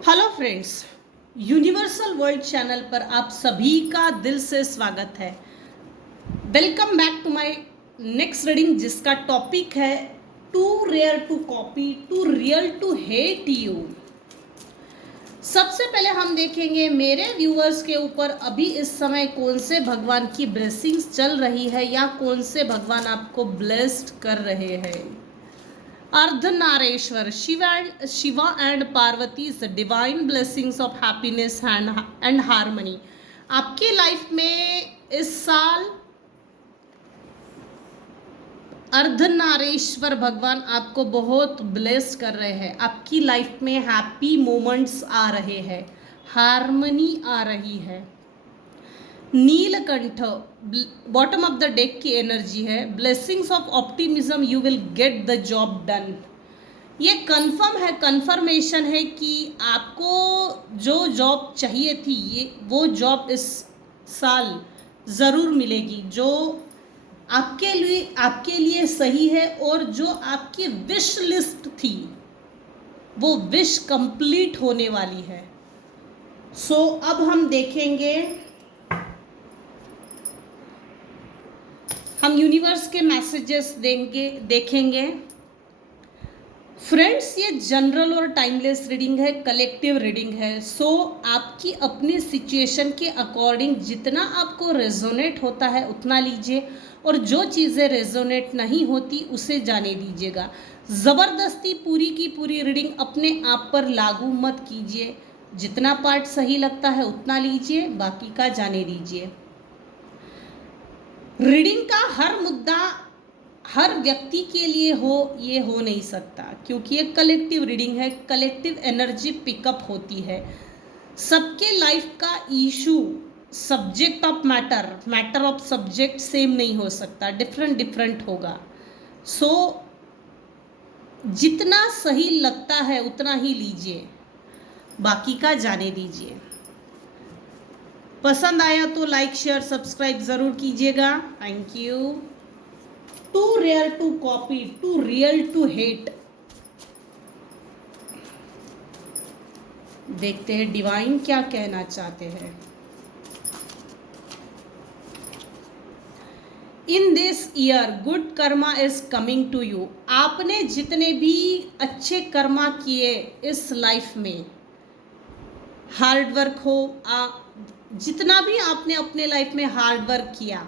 Hello friends, universal world channel पर आप सभी का दिल से स्वागत है। Welcome back to my next reading, जिसका टॉपिक है too rare to copy, too real to hate you. सबसे पहले हम देखेंगे मेरे व्यूअर्स के ऊपर अभी इस समय कौन से भगवान की ब्लेसिंग्स चल रही है या कौन से भगवान आपको ब्लेस्ड कर रहे हैं। Ardhanareshwar Shiva and Parvati's divine blessings of happiness and harmony आपके लाइफ में इस साल अर्धनारेश्वर भगवान आपको बहुत ब्लेस कर रहे हैं। आपकी लाइफ में हैप्पी मोमेंट्स आ रहे हैं, हार्मनी आ रही है। Neelkanth bottom of the deck की एनर्जी है। Blessings of optimism, you will get the job done. ये कंफर्म है, कंफर्मेशन है कि आपको जो जॉब चाहिए थी वो जॉब इस साल ज़रूर मिलेगी, जो आपके लिए सही है और जो आपकी विश लिस्ट थी वो विश कंप्लीट होने वाली है। सो अब हम देखेंगे, हम यूनिवर्स के मैसेजेस देखेंगे। फ्रेंड्स, ये जनरल और टाइमलेस रीडिंग है, कलेक्टिव रीडिंग है। सो आपकी अपनी सिचुएशन के अकॉर्डिंग जितना आपको रेजोनेट होता है उतना लीजिए, और जो चीज़ें रेजोनेट नहीं होती उसे जाने दीजिएगा। ज़बरदस्ती पूरी की पूरी रीडिंग अपने आप पर लागू मत कीजिए। जितना पार्ट सही लगता है उतना लीजिए, बाकी का जाने दीजिए। रीडिंग का हर मुद्दा हर व्यक्ति के लिए ये हो नहीं सकता, क्योंकि ये कलेक्टिव रीडिंग है, कलेक्टिव एनर्जी पिकअप होती है। सबके लाइफ का issue, subject of matter of subject same नहीं हो सकता, डिफरेंट होगा। सो जितना सही लगता है उतना ही लीजिए, बाकी का जाने दीजिए। पसंद आया तो लाइक शेयर सब्सक्राइब ज़रूर कीजिएगा। Thank you. Too rare to copy, too real to hate. देखते हैं डिवाइन क्या कहना चाहते हैं। In this year good karma is coming to you. आपने जितने भी अच्छे कर्मा किए इस लाइफ में, हार्ड वर्क हो, जितना भी आपने अपने लाइफ में हार्ड वर्क किया,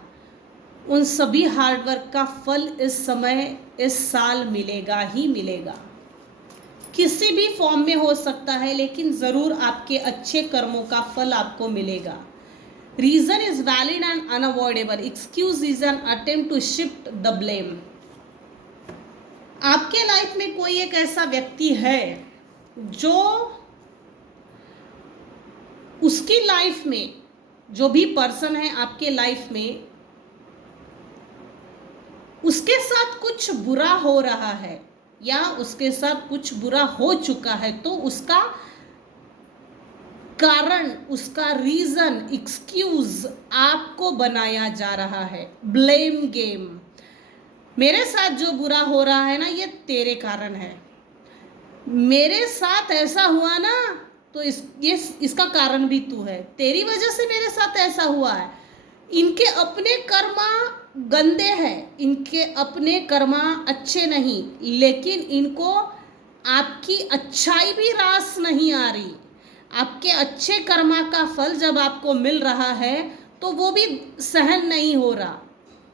उन सभी हार्ड वर्क का फल इस समय इस साल मिलेगा ही मिलेगा। किसी भी फॉर्म में हो सकता है, लेकिन ज़रूर आपके अच्छे कर्मों का फल आपको मिलेगा। Reason is valid and unavoidable, excuse is an attempt to shift the blame. आपके लाइफ में कोई एक ऐसा व्यक्ति है जो उसकी लाइफ में, जो भी पर्सन है आपके लाइफ में, उसके साथ कुछ बुरा हो रहा है या उसके साथ कुछ बुरा हो चुका है, तो उसका कारण, उसका रीजन, एक्सक्यूज आपको बनाया जा रहा है। Blame game. मेरे साथ जो बुरा हो रहा है ना, ये तेरे कारण है। मेरे साथ ऐसा हुआ ना, तो इसका कारण भी तू है, तेरी वजह से मेरे साथ ऐसा हुआ है। इनके अपने कर्मा गंदे हैं, इनके अपने कर्मा अच्छे नहीं, लेकिन इनको आपकी अच्छाई भी रास नहीं आ रही। आपके अच्छे कर्मा का फल जब आपको मिल रहा है तो वो भी सहन नहीं हो रहा,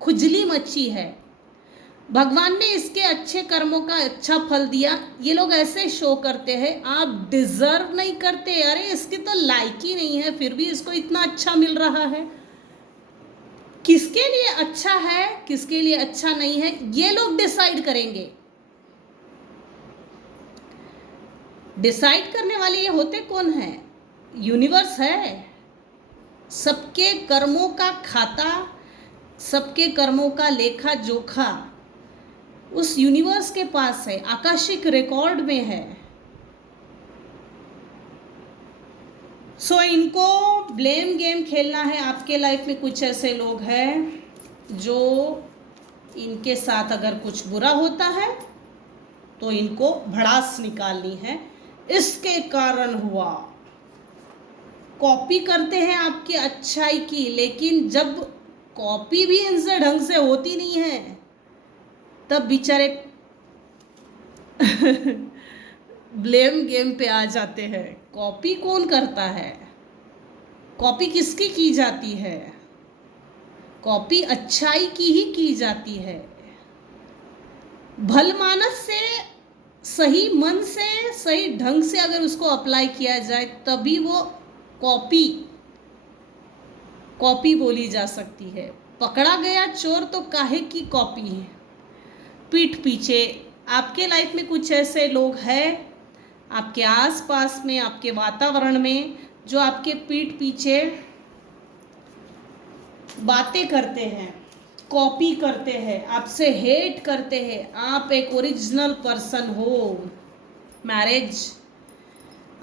खुजली मची है। भगवान ने इसके अच्छे कर्मों का अच्छा फल दिया। ये लोग ऐसे शो करते हैं आप डिजर्व नहीं करते, अरे इसकी तो लायक ही नहीं है, फिर भी इसको इतना अच्छा मिल रहा है। किसके लिए अच्छा है, किसके लिए अच्छा नहीं है, ये लोग डिसाइड करेंगे। डिसाइड करने वाले ये होते कौन है? यूनिवर्स है। सबके कर्मों का खाता, सबके कर्मों का लेखा जोखा उस यूनिवर्स के पास है, आकाशिक रिकॉर्ड में है। सो इनको ब्लेम गेम खेलना है। आपके लाइफ में कुछ ऐसे लोग हैं जो, इनके साथ अगर कुछ बुरा होता है तो इनको भड़ास निकालनी है, इसके कारण हुआ। कॉपी करते हैं आपकी अच्छाई की, लेकिन जब कॉपी भी इनसे ढंग से होती नहीं है तब बेचारे ब्लेम गेम पे आ जाते हैं। कॉपी कौन करता है? कॉपी किसकी की जाती है? कॉपी अच्छाई की ही की जाती है। भलमानस से, सही मन से, सही ढंग से अगर उसको अप्लाई किया जाए तभी वो कॉपी कॉपी बोली जा सकती है। पकड़ा गया चोर तो काहे की कॉपी है। पीठ पीछे आपके लाइफ में कुछ ऐसे लोग हैं, आपके आसपास में, आपके वातावरण में, जो आपके पीठ पीछे बातें करते हैं, कॉपी करते हैं, आपसे हेट करते हैं। आप एक ओरिजिनल पर्सन हो।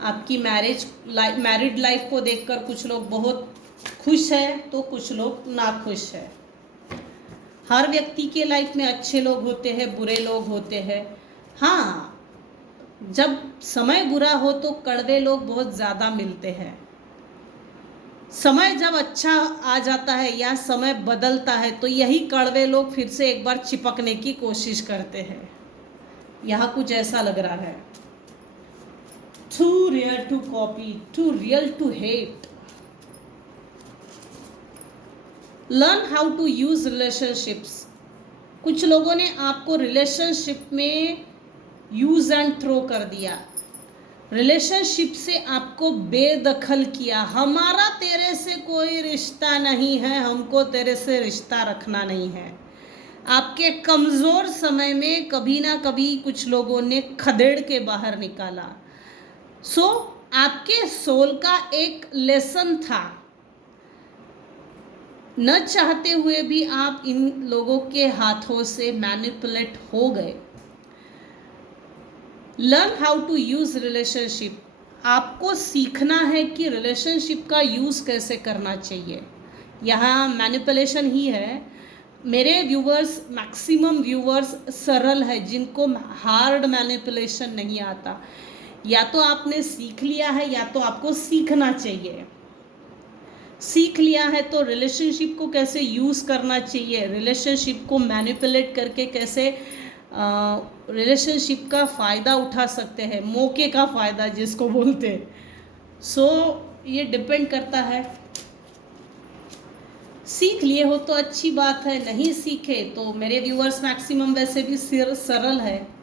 आपकी मैरिड लाइफ को देखकर कुछ लोग बहुत खुश है तो कुछ लोग नाखुश है। हर व्यक्ति के लाइफ में अच्छे लोग होते हैं, बुरे लोग होते हैं। हाँ, जब समय बुरा हो तो कड़वे लोग बहुत ज़्यादा मिलते हैं। समय जब अच्छा आ जाता है या समय बदलता है तो यही कड़वे लोग फिर से एक बार चिपकने की कोशिश करते हैं। यहाँ कुछ ऐसा लग रहा है। Too real to copy, too real to hate. Learn how to use relationships. कुछ लोगों ने आपको रिलेशनशिप में यूज एंड थ्रो कर दिया। रिलेशनशिप से आपको बेदखल किया। हमारा तेरे से कोई रिश्ता नहीं है, हमको तेरे से रिश्ता रखना नहीं है। आपके कमज़ोर समय में कभी ना कभी कुछ लोगों ने खदेड़ के बाहर निकाला। आपके सोल का एक लेसन था। न चाहते हुए भी आप इन लोगों के हाथों से मैनिपुलेट हो गए। Learn how to use relationship. आपको सीखना है कि रिलेशनशिप का यूज कैसे करना चाहिए। यहाँ मैनिपुलेशन ही है। मेरे व्यूवर्स, मैक्सिमम व्यूवर्स सरल है, जिनको हार्ड मैनिपुलेशन नहीं आता। या तो आपने सीख लिया है या तो आपको सीखना चाहिए। सीख लिया है तो रिलेशनशिप को कैसे यूज़ करना चाहिए, रिलेशनशिप को मैनिपुलेट करके कैसे रिलेशनशिप का फ़ायदा उठा सकते हैं, मौके का फ़ायदा जिसको बोलते हैं। ये डिपेंड करता है। सीख लिए हो तो अच्छी बात है, नहीं सीखे तो मेरे व्यूअर्स मैक्सिमम वैसे भी सरल है।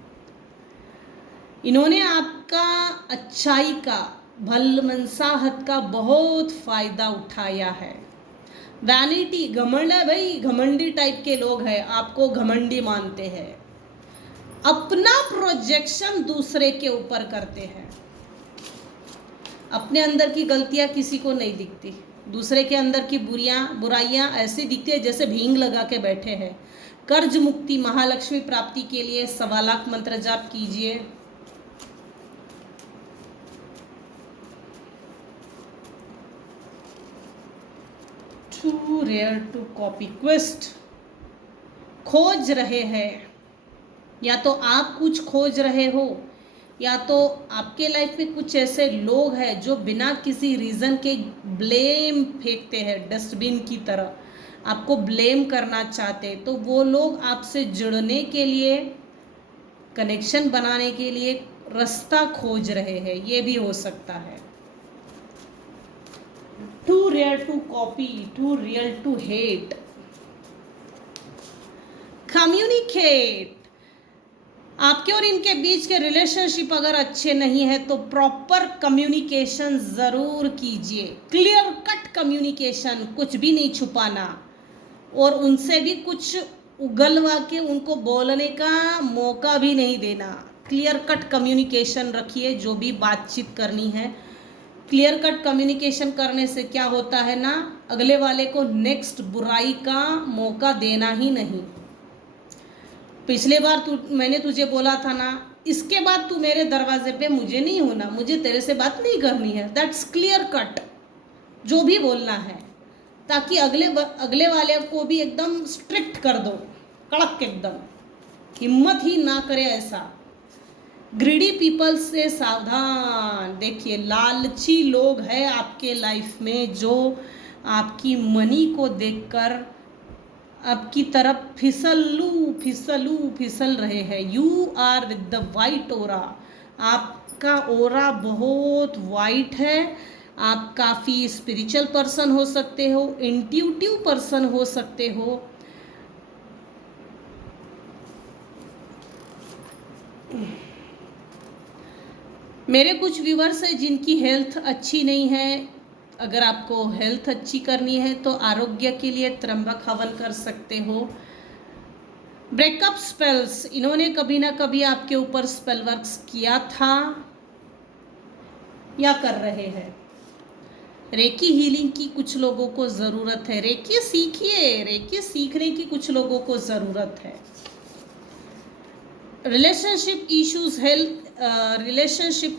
इन्होंने आपका अच्छाई का, भलमनसाहत का बहुत फ़ायदा उठाया है। वैनिटी, घमंड है भाई, घमंडी टाइप के लोग हैं, आपको घमंडी मानते हैं। अपना प्रोजेक्शन दूसरे के ऊपर करते हैं। अपने अंदर की गलतियां किसी को नहीं दिखती, दूसरे के अंदर की बुराइयां ऐसी दिखती है जैसे भींग लगा के बैठे हैं। कर्ज मुक्ति, महालक्ष्मी प्राप्ति के लिए 1.25 लाख मंत्र जाप कीजिए। Too rare to copy. Quest खोज रहे हैं, या तो आप कुछ खोज रहे हो या तो आपके लाइफ में कुछ ऐसे लोग हैं जो बिना किसी रीज़न के ब्लेम फेंकते हैं, डस्टबिन की तरह आपको ब्लेम करना चाहते। तो वो लोग आपसे जुड़ने के लिए, कनेक्शन बनाने के लिए रास्ता खोज रहे हैं, ये भी हो सकता है। Too rare to copy, too real to hate. Communicate. आपके और इनके बीच के रिलेशनशिप अगर अच्छे नहीं है तो प्रॉपर कम्युनिकेशन ज़रूर कीजिए। क्लियर कट कम्युनिकेशन, कुछ भी नहीं छुपाना और उनसे भी कुछ उगलवा के उनको बोलने का मौका भी नहीं देना। क्लियर कट कम्युनिकेशन रखिए। जो भी बातचीत करनी है, क्लियर कट कम्युनिकेशन करने से क्या होता है ना, अगले वाले को नेक्स्ट बुराई का मौका देना ही नहीं। पिछले बार मैंने तुझे बोला था ना, इसके बाद तू मेरे दरवाजे पे मुझे नहीं होना, मुझे तेरे से बात नहीं करनी है। दैट्स क्लियर कट, जो भी बोलना है, ताकि अगले वाले को भी एकदम स्ट्रिक्ट कर दो, कड़क एकदम, हिम्मत ही ना करे ऐसा। ग्रीडी पीपल से सावधान। देखिए, लालची लोग हैं आपके लाइफ में जो आपकी मनी को देखकर आपकी तरफ फिसल रहे हैं। You are with the white aura. आपका ओरा बहुत वाइट है। आप काफ़ी स्पिरिचुअल पर्सन हो सकते हो, इंट्यूटिव पर्सन हो सकते हो। मेरे कुछ व्यूवर्स हैं जिनकी हेल्थ अच्छी नहीं है। अगर आपको हेल्थ अच्छी करनी है तो आरोग्य के लिए त्र्यंबक हवन कर सकते हो। ब्रेकअप स्पेल्स, इन्होंने कभी ना कभी आपके ऊपर स्पेल वर्क्स किया था या कर रहे हैं। रेकी हीलिंग की कुछ लोगों को ज़रूरत है। रेकी सीखिए, रेकी सीखने की कुछ लोगों को ज़रूरत है। रिलेशनशिप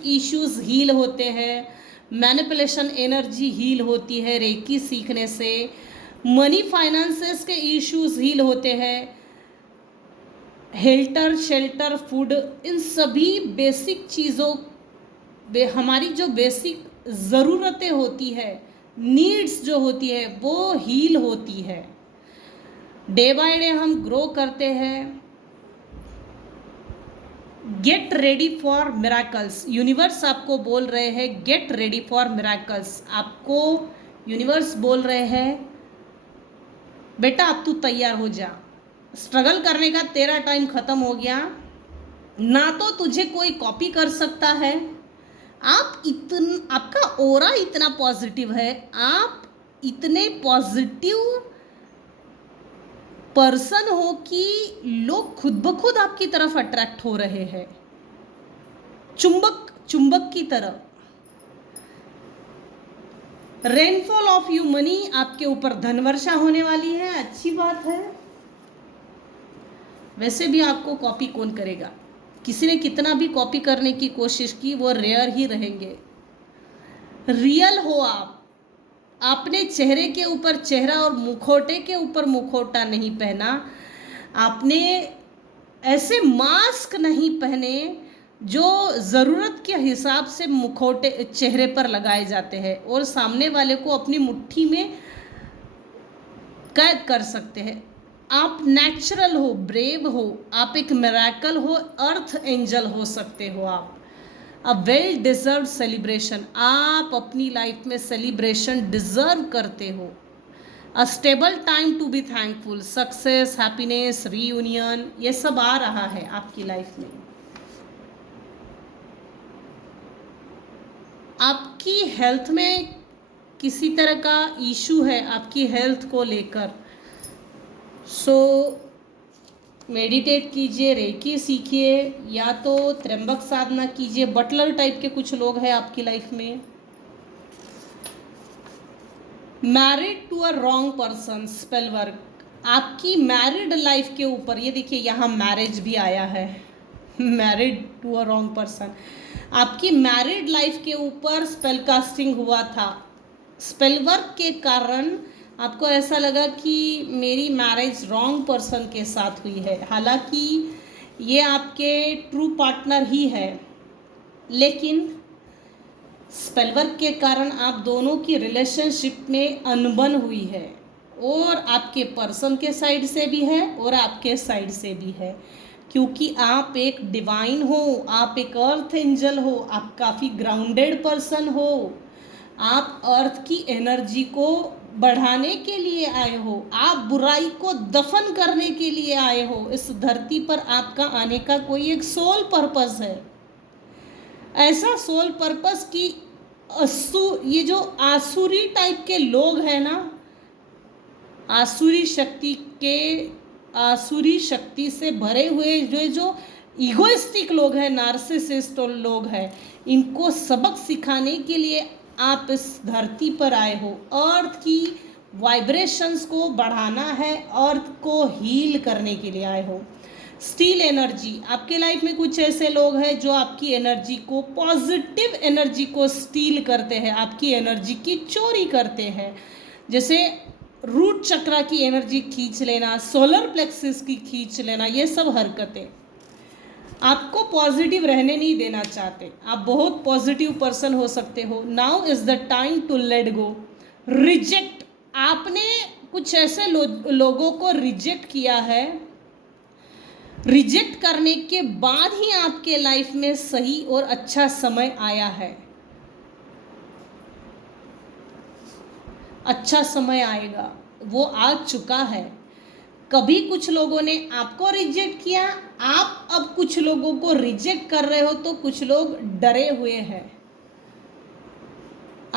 इश्यूज हील होते हैं। मैनिपुलेशन एनर्जी हील होती है रेकी सीखने से। मनी फाइनेंसेस के इश्यूज हील होते हैं। हेल्टर, शेल्टर, फूड, इन सभी बेसिक चीज़ों, हमारी जो बेसिक ज़रूरतें होती है, नीड्स जो होती है, वो हील होती है। डे बाय डे हम ग्रो करते हैं। Get ready for miracles. Universe आपको बोल रहे हैं गेट रेडी फॉर मिराकल्स। आपको यूनिवर्स बोल रहे हैं बेटा अब तू तैयार हो जा। स्ट्रगल करने का तेरा टाइम ख़त्म हो गया। ना तो तुझे कोई कॉपी कर सकता है। आपका ओरा इतना पॉजिटिव है, आप इतने पॉजिटिव पर्सन हो कि लोग खुद ब खुद आपकी तरफ अट्रैक्ट हो रहे हैं, चुंबक की तरह। रेनफॉल ऑफ यू मनी, आपके ऊपर धन वर्षा होने वाली है, अच्छी बात है। वैसे भी आपको कॉपी कौन करेगा? किसी ने कितना भी कॉपी करने की कोशिश की, वो रेयर ही रहेंगे। रियल हो आप। आपने चेहरे के ऊपर चेहरा और मुखौटे के ऊपर मुखौटा नहीं पहना। आपने ऐसे मास्क नहीं पहने जो ज़रूरत के हिसाब से मुखौटे चेहरे पर लगाए जाते हैं और सामने वाले को अपनी मुट्ठी में कैद कर सकते हैं। आप नेचुरल हो, ब्रेव हो, आप एक मिरेकल हो, अर्थ एंजल हो सकते हो आप। अ वेल डिजर्व सेलिब्रेशन, आप अपनी लाइफ में सेलिब्रेशन डिजर्व करते हो। A stable time to be thankful, success, happiness, reunion, ये सब आ रहा है आपकी लाइफ में। आपकी हेल्थ में किसी तरह का इशू है आपकी हेल्थ को लेकर, सो मेडिटेट कीजिए, रेकी सीखिए, या तो त्र्यंबक साधना कीजिए। बटलर टाइप के कुछ लोग हैं आपकी लाइफ में। Married to a wrong person, spell work, आपकी मैरिड लाइफ के ऊपर, ये देखिए यहाँ मैरिज भी आया है। Married to a wrong person, आपकी मैरिड लाइफ के ऊपर स्पेल कास्टिंग हुआ था। स्पेल वर्क के कारण आपको ऐसा लगा कि मेरी मैरिज रॉन्ग पर्सन के साथ हुई है। हालांकि ये आपके ट्रू पार्टनर ही है, लेकिन स्पेल वर्क के कारण आप दोनों की रिलेशनशिप में अनबन हुई है, और आपके पर्सन के साइड से भी है और आपके साइड से भी है। क्योंकि आप एक डिवाइन हो, आप एक अर्थ एंजल हो, आप काफ़ी ग्राउंडेड पर्सन हो, आप अर्थ की एनर्जी को बढ़ाने के लिए आए हो, आप बुराई को दफन करने के लिए आए हो। इस धरती पर आपका आने का कोई एक सोल पर्पस है। ऐसा सोल पर्पस कि ये जो आसुरी टाइप के लोग हैं ना, आसुरी शक्ति से भरे हुए जो इगोइस्टिक लोग हैं, नार्सिसिस्ट लोग हैं, इनको सबक सिखाने के लिए आप इस धरती पर आए हो। अर्थ की वाइब्रेशंस को बढ़ाना है, अर्थ को हील करने के लिए आए हो। स्टील एनर्जी, आपके लाइफ में कुछ ऐसे लोग हैं जो आपकी एनर्जी को, पॉजिटिव एनर्जी को स्टील करते हैं, आपकी एनर्जी की चोरी करते हैं। जैसे रूट चक्रा की एनर्जी खींच लेना, सोलर प्लेक्सिस की खींच लेना, ये सब हरकतें। आपको पॉजिटिव रहने नहीं देना चाहते, आप बहुत पॉजिटिव पर्सन हो सकते हो। Now is the time to let go. Reject, आपने कुछ ऐसे लोगों को रिजेक्ट किया है, रिजेक्ट करने के बाद ही आपके लाइफ में सही और अच्छा समय आया है, अच्छा समय आएगा, वो आ चुका है। कभी कुछ लोगों ने आपको रिजेक्ट किया, आप अब कुछ लोगों को रिजेक्ट कर रहे हो, तो कुछ लोग डरे हुए हैं।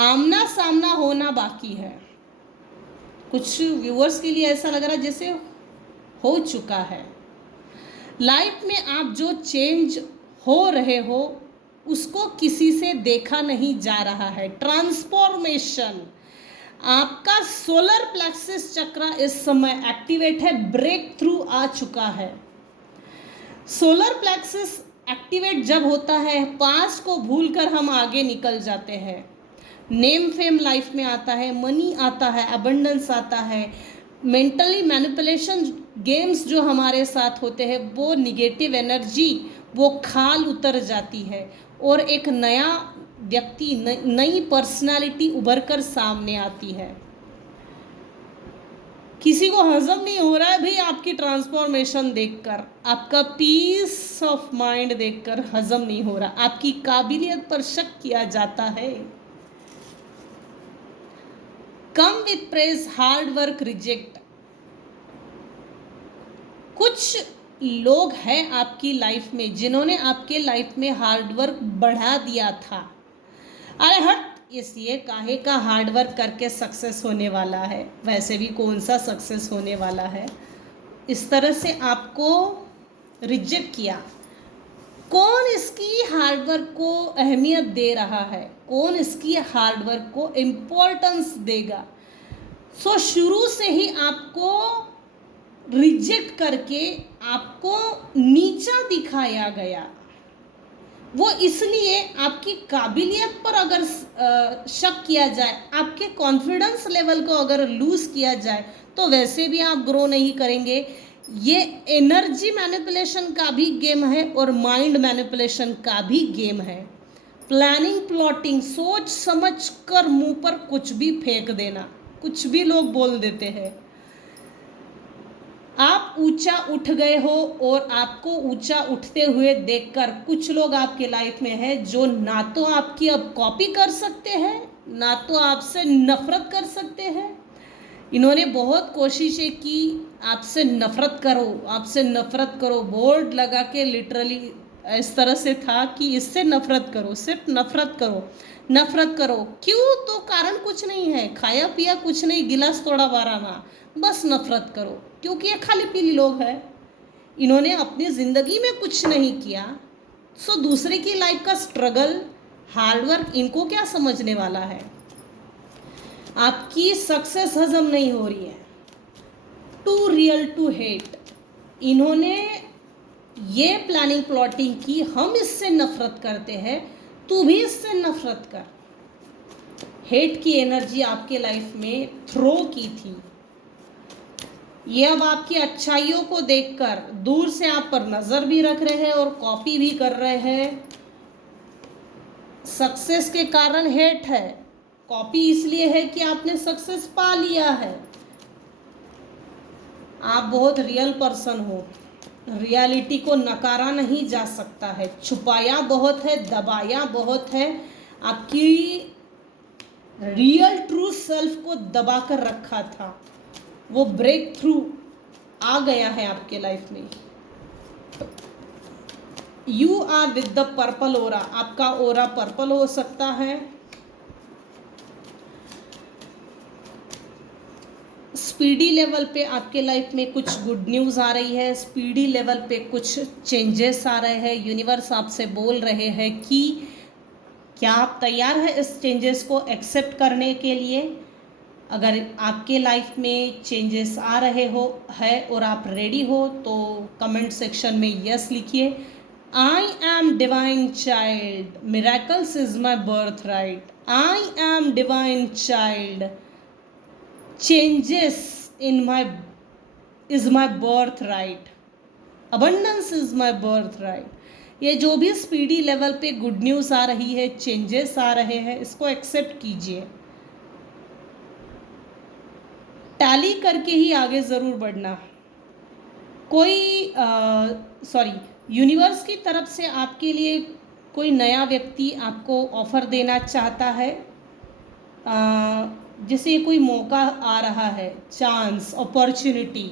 आमना सामना होना बाकी है। कुछ व्यूअर्स के लिए ऐसा लग रहा है जैसे हो चुका है। लाइफ में आप जो चेंज हो रहे हो उसको किसी से देखा नहीं जा रहा है। ट्रांसफॉर्मेशन, आपका सोलर प्लेक्सिस चक्र इस समय एक्टिवेट है, ब्रेक थ्रू आ चुका है। सोलर प्लेक्सिस एक्टिवेट जब होता है, पास्ट को भूलकर हम आगे निकल जाते हैं। नेम फेम लाइफ में आता है, मनी आता है, अबंडेंस आता है। मेंटली मैनिपुलेशन गेम्स जो हमारे साथ होते हैं, वो निगेटिव एनर्जी, वो खाल उतर जाती है और एक नया व्यक्ति, नई पर्सनालिटी उभर कर सामने आती है। किसी को हजम नहीं हो रहा है भाई आपकी ट्रांसफॉर्मेशन देखकर, आपका पीस ऑफ माइंड देखकर हजम नहीं हो रहा, आपकी काबिलियत पर शक किया जाता है। Come with praise, hard work reject. कुछ लोग हैं आपकी लाइफ में जिन्होंने आपके लाइफ में हार्ड वर्क बढ़ा दिया था। अरे हट, ये काहे का हार्ड वर्क करके सक्सेस होने वाला है, वैसे भी कौन सा सक्सेस होने वाला है, इस तरह से आपको रिजेक्ट किया। कौन इसकी हार्डवर्क को अहमियत दे रहा है, कौन इसकी हार्डवर्क को इम्पोर्टेंस देगा। सो शुरू से ही आपको रिजेक्ट करके आपको नीचा दिखाया गया। वो इसलिए आपकी काबिलियत पर अगर शक किया जाए, आपके कॉन्फिडेंस लेवल को अगर लूज किया जाए, तो वैसे भी आप ग्रो नहीं करेंगे। ये एनर्जी मैनिपुलेशन का भी गेम है और माइंड मैनिपुलेशन का भी गेम है। प्लानिंग, प्लॉटिंग, सोच समझ कर मुंह पर कुछ भी फेंक देना, कुछ भी लोग बोल देते हैं। आप ऊंचा उठ गए हो और आपको ऊंचा उठते हुए देखकर कुछ लोग आपके लाइफ में हैं जो ना तो आपकी अब कॉपी कर सकते हैं, ना तो आपसे नफरत कर सकते हैं। इन्होंने बहुत कोशिशें की आपसे नफरत करो, आपसे नफरत करो, बोर्ड लगा के लिटरली इस तरह से था कि इससे नफरत करो, सिर्फ नफरत करो, नफरत करो। क्यों? तो कारण कुछ नहीं है, खाया पिया कुछ नहीं, गिलास तोड़ा बाराना, बस नफरत करो, क्योंकि ये खाली पीली लोग हैं। इन्होंने अपनी ज़िंदगी में कुछ नहीं किया, सो दूसरे की लाइफ का स्ट्रगल, हार्डवर्क इनको क्या समझने वाला है। आपकी सक्सेस हजम नहीं हो रही है। टू रियल टू हेट, इन्होंने ये प्लानिंग प्लॉटिंग की, हम इससे नफरत करते हैं, तू भी इससे नफरत कर। हेट की एनर्जी आपके लाइफ में थ्रो की थी। ये अब आपकी अच्छाइयों को देखकर दूर से आप पर नज़र भी रख रहे हैं और कॉपी भी कर रहे हैं। सक्सेस के कारण हेट है, कॉपी इसलिए है कि आपने सक्सेस पा लिया है। आप बहुत रियल पर्सन हो, रियलिटी को नकारा नहीं जा सकता है, छुपाया बहुत है, दबाया बहुत है, आपकी रियल ट्रू सेल्फ को दबा कर रखा था। वो ब्रेक थ्रू आ गया है आपके लाइफ में। You are with the purple aura, आपका ओरा पर्पल हो सकता है। स्पीडी लेवल पे आपके लाइफ में कुछ गुड न्यूज़ आ रही है, स्पीडी लेवल पे कुछ चेंजेस आ रहे हैं। यूनिवर्स आपसे बोल रहे हैं कि क्या आप तैयार हैं इस चेंजेस को एक्सेप्ट करने के लिए। अगर आपके लाइफ में चेंजेस आ रहे हो है और आप रेडी हो तो कमेंट सेक्शन में यस लिखिए। I am divine child, miracles is my birth right. I am divine child, changes in my is my birthright, abundance is my birthright। ये जो भी स्पीडी लेवल पे गुड न्यूज़ आ रही है, चेंजेस आ रहे हैं, इसको एक्सेप्ट कीजिए। टैली करके ही आगे ज़रूर बढ़ना। कोई यूनिवर्स की तरफ से आपके लिए कोई नया व्यक्ति आपको ऑफ़र देना चाहता है, जैसे कोई मौका आ रहा है, चांस, अपॉर्चुनिटी।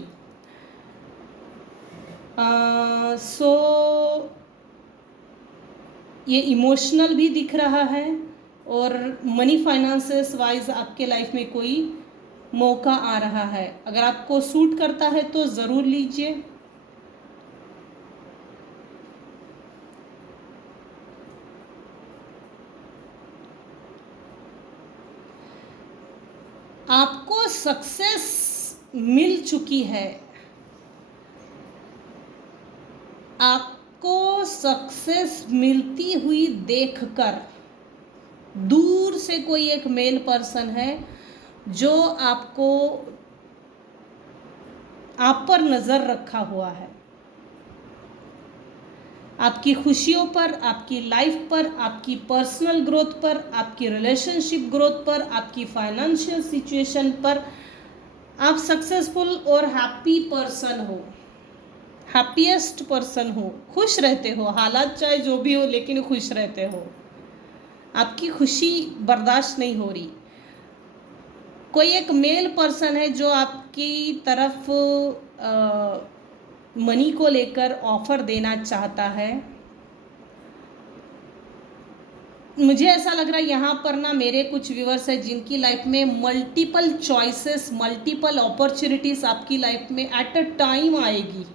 सो ये इमोशनल भी दिख रहा है और मनी फाइनेंसेस वाइज आपके लाइफ में कोई मौका आ रहा है। अगर आपको सूट करता है तो ज़रूर लीजिए। आपको सक्सेस मिल चुकी है, आपको सक्सेस मिलती हुई देखकर दूर से कोई एक मेल पर्सन है जो आपको, आप पर नज़र रखा हुआ है, आपकी खुशियों पर, आपकी लाइफ पर, आपकी पर्सनल ग्रोथ पर, आपकी रिलेशनशिप ग्रोथ पर, आपकी फाइनेंशियल सिचुएशन पर। आप सक्सेसफुल और हैप्पी पर्सन हो, हैप्पीएस्ट पर्सन हो, खुश रहते हो, हालात चाहे जो भी हो लेकिन खुश रहते हो। आपकी खुशी बर्दाश्त नहीं हो रही। कोई एक मेल पर्सन है जो आपकी तरफ मनी को लेकर ऑफर देना चाहता है। मुझे ऐसा लग रहा है यहाँ पर ना मेरे कुछ व्यूअर्स हैं जिनकी लाइफ में मल्टीपल चॉइसेस, मल्टीपल अपॉर्चुनिटीज आपकी लाइफ में एट अ टाइम आएगी।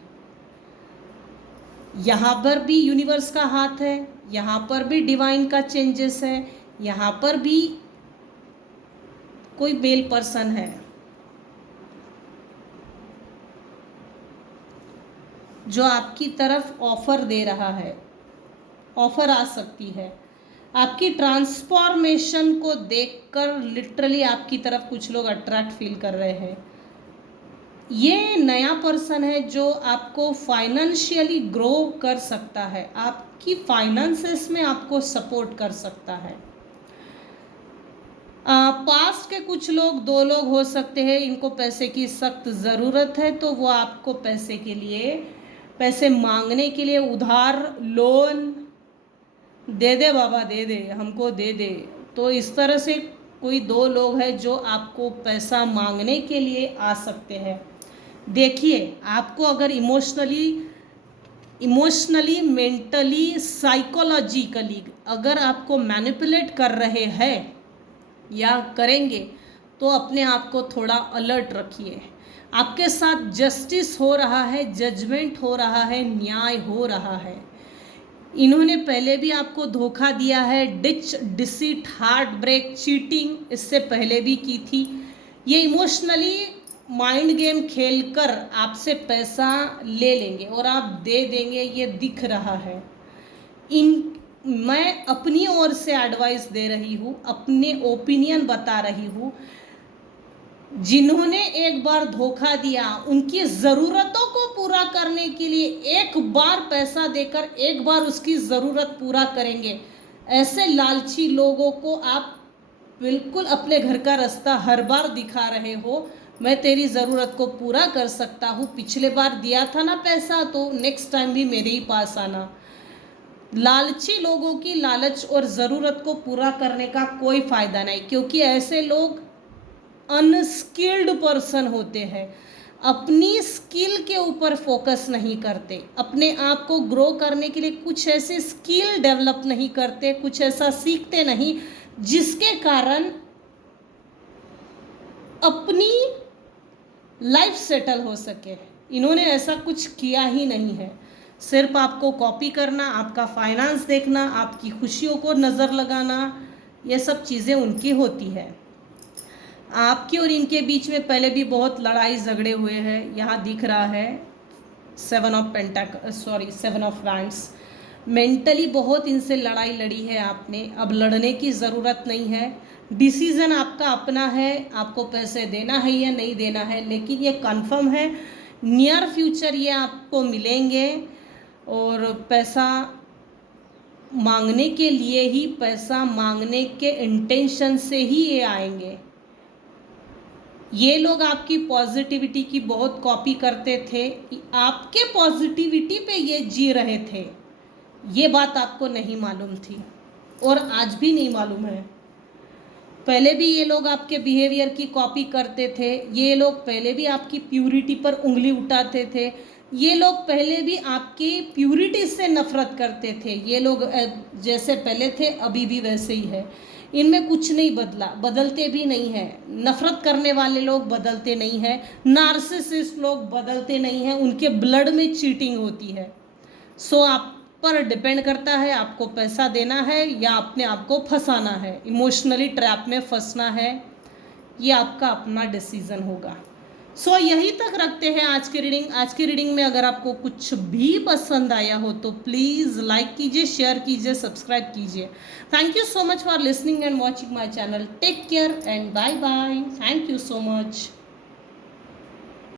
यहाँ पर भी यूनिवर्स का हाथ है, यहाँ पर भी डिवाइन का चेंजेस है, यहाँ पर भी कोई मेल पर्सन है जो आपकी तरफ ऑफर दे रहा है। ऑफर आ सकती है। आपकी ट्रांसफॉर्मेशन को देखकर लिटरली आपकी तरफ कुछ लोग अट्रैक्ट फील कर रहे हैं। ये नया पर्सन है जो आपको फाइनेंशियली ग्रो कर सकता है, आपकी फाइनेंसेस में आपको सपोर्ट कर सकता है। पास्ट के कुछ लोग, 2 लोग हो सकते हैं, इनको पैसे की सख्त ज़रूरत है तो वो आपको पैसे के लिए, पैसे मांगने के लिए उधार, लोन, दे दे बाबा, दे दे हमको, दे दे। तो इस तरह से कोई 2 लोग हैं जो आपको पैसा मांगने के लिए आ सकते हैं। देखिए, आपको अगर इमोशनली, मेंटली, साइकोलॉजिकली अगर आपको मैनिपुलेट कर रहे हैं या करेंगे तो अपने आप को थोड़ा अलर्ट रखिए। आपके साथ जस्टिस हो रहा है, जजमेंट हो रहा है, न्याय हो रहा है। इन्होंने पहले भी आपको धोखा दिया है, ditch, deceit, heart break, cheating इससे पहले भी की थी। ये इमोशनली माइंड गेम खेलकर आपसे पैसा ले लेंगे और आप दे देंगे, ये दिख रहा है। मैं अपनी ओर से एडवाइस दे रही हूँ, अपने ओपिनियन बता रही हूँ। जिन्होंने एक बार धोखा दिया, उनकी ज़रूरतों को पूरा करने के लिए एक बार पैसा देकर एक बार उसकी ज़रूरत पूरा करेंगे। ऐसे लालची लोगों को आप बिल्कुल अपने घर का रास्ता हर बार दिखा रहे हो। मैं तेरी ज़रूरत को पूरा कर सकता हूँ, पिछले बार दिया था ना पैसा तो नेक्स्ट टाइम भी मेरे ही पास आना। लालची लोगों की लालच और ज़रूरत को पूरा करने का कोई फ़ायदा नहीं, क्योंकि ऐसे लोग अनस्किल्ड पर्सन होते हैं, अपनी स्किल के ऊपर फोकस नहीं करते, अपने आप को ग्रो करने के लिए कुछ ऐसे स्किल डेवलप नहीं करते, कुछ ऐसा सीखते नहीं जिसके कारण अपनी लाइफ सेटल हो सके। इन्होंने ऐसा कुछ किया ही नहीं है। सिर्फ आपको कॉपी करना, आपका फाइनेंस देखना, आपकी खुशियों को नज़र लगाना, ये सब चीज़ें उनकी होती है। आपके और इनके बीच में पहले भी बहुत लड़ाई झगड़े हुए हैं। यहाँ दिख रहा है 7 ऑफ वैंड्स। मेंटली बहुत इनसे लड़ाई लड़ी है आपने, अब लड़ने की ज़रूरत नहीं है। डिसीज़न आपका अपना है, आपको पैसे देना है या नहीं देना है, लेकिन ये कंफर्म है नियर फ्यूचर ये आपको मिलेंगे और पैसा मांगने के लिए ही, पैसा मांगने के इंटेंशन से ही ये आएंगे। ये लोग आपकी पॉजिटिविटी की बहुत कॉपी करते थे, आपके पॉजिटिविटी पे ये जी रहे थे। ये बात आपको नहीं मालूम थी और आज भी नहीं मालूम है। पहले भी ये लोग आपके बिहेवियर की कॉपी करते थे, ये लोग पहले भी आपकी प्यूरिटी पर उंगली उठाते थे, ये लोग पहले भी आपकी प्यूरिटी से नफरत करते थे। ये लोग जैसे पहले थे अभी भी वैसे ही है, इनमें कुछ नहीं बदला, बदलते भी नहीं है। नफरत करने वाले लोग बदलते नहीं हैं, नार्सिसिस्ट लोग बदलते नहीं हैं, उनके ब्लड में चीटिंग होती है। सो आप पर डिपेंड करता है आपको पैसा देना है या अपने आप को फंसाना है, इमोशनली ट्रैप में फंसना है, ये आपका अपना डिसीजन होगा। सो यहीं तक रखते हैं आज की रीडिंग। आज की रीडिंग में अगर आपको कुछ भी पसंद आया हो तो प्लीज़ लाइक कीजिए, शेयर कीजिए, सब्सक्राइब कीजिए। Thank you so much for listening and watching my channel. Take care and bye bye. Thank you so much.